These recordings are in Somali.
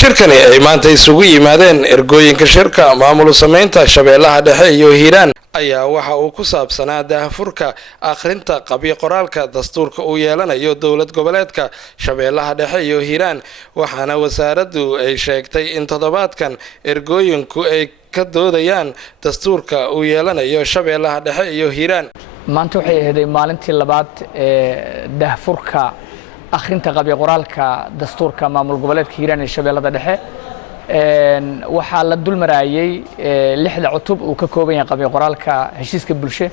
shirkani ay maanta isugu yimaadeen ergooyinka shirka maamul sameynta shabeellaha dhexe iyo hiiraan ayaa waxa uu ku saabsanaa daahfurka akhrinta qabi qoraalka dastuurka uu yeelanayo dowlad goboleedka shabeellaha dhexe iyo hiiraan waxaana wasaaraddu ay sheegtay in toddobaadkan ergooyinku ay ka doodayaan dastuurka uu yeelanayo shabeellaha dhexe iyo hiiraan maanta waxay ahayd maalintii labaad ee daahfurka akhrinta qabi qoraalka dastuurka maamul goboleedka hiiraan ee shabeellada dhexe waxaa la dulmarayay lixda cutub uu ka kooban yahay qabi qoraalka heshiiska bulsho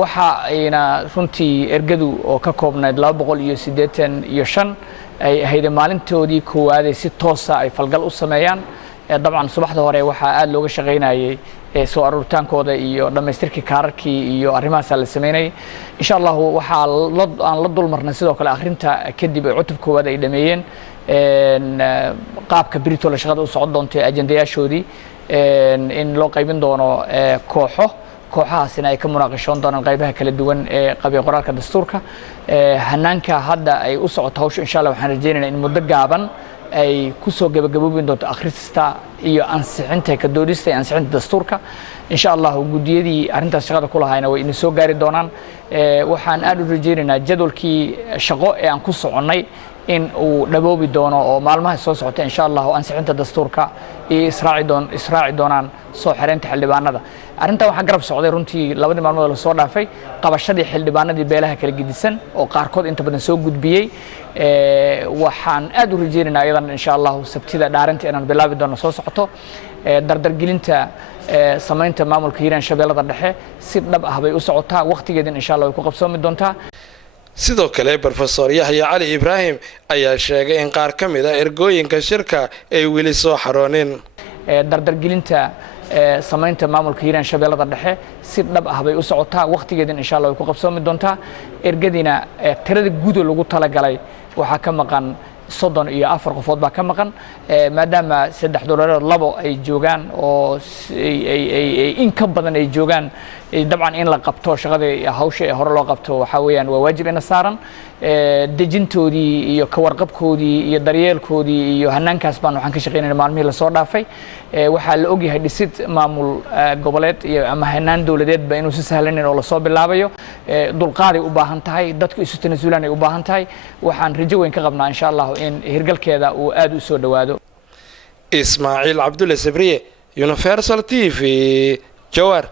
waxa ayna runtii ergadu oo ka koobnayd 285 ay ahayd maalintoodii koowaad ee si toos ah ay falgal u sameeyaan dabcan subaxda hore waxa aad looga shaqeynayay soo aruurtaankooda iyo dhamaystirkii kaararkii iyo arrimahaas la sameeyay insha Allah waxa aan la dulmarnay sidoo kale akhrinta kadib cutub koowaad ay dhameeyeen qaabka birito la shaqada u socon doonto ajendayaashoodii in loo qaybin doono kooxahaasina ay ka munaaqashoon doonaan qaybaha kala duwan ee qabi qoraalka dastuurka hanaanka hadda ay u socoto hawsha insha Allah waxaan rajeynaynaa in muddo gaaban ay ku soo gabagaboobin doonto akhrista iyo ansixinta ka doodista ansixinta dastuurka insha Allah gudiyadii arintaas shaqada ku lahaayna way in soo gaari doonaan waxaan aad u rajeynaynaa jadwalkii shaqo ee aan ku soconay in uu dhaboobi doono oo maalmaha soo socota insha Allah ansixinta dastuurka iyo israaci doonaan soo xireynta xildhibaanada arinta waxa garab socday runtii labadii maalmood la soo dhaafay qabashadii xildhibaanadii beelaha kala gidisan oo qaarkood inta badan soo gudbiyay waxaan aad u rajeynaynaa iyadan insha Allah sabtida dhaarinta inaan bilaabi doono soo socoto dardargelinta sameynta maamulka hiiraan shabeellada dhexe si dhab ah bay u socotaa waqtigeedin insha Allah way ku qabsoomi doontaa sidoo kale Professor Yahya Ali Ibrahim ayaa sheegay in qaar ka mid ah ergooyinka shirka ay weli soo xaroonin dardargelinta sameynta maamulka hiiraan shabeellada dhexe si dhab ah bay u socotaa waqtigeedin insha Allah way ku qabsoomi doontaa ergadina tirada guud oo lagu talagalay waxa ka maqan 34 qofood baa ka maqan maadaama saddex doolar labo ay joogan oo ay in ka badan ay joogan dabcan in la qabto shaqada hawsha ee hore loo qabto waxa weeyaan waa waajib in saaran dejintoodii iyo ka warqabkoodii iyo daryeelkoodii iyo hanaankaas baan waxaan ka shaqeynaa maalmihii la soo dhaafay waxa la og yahay dhisid maamul goboleed iyo ama hanaan dawladeed ba inuu si sahlan oo la soo bilaabayo dulqaaday u baahan tahay dadku isu tanasulaan ay u baahan tahay waxaan rajo weyn ka qabnaa insha Allah in hirgalkeeda uu aad u soo dhawaado Ismaaciil Cabdulle Sabriye Universal TV Jawhar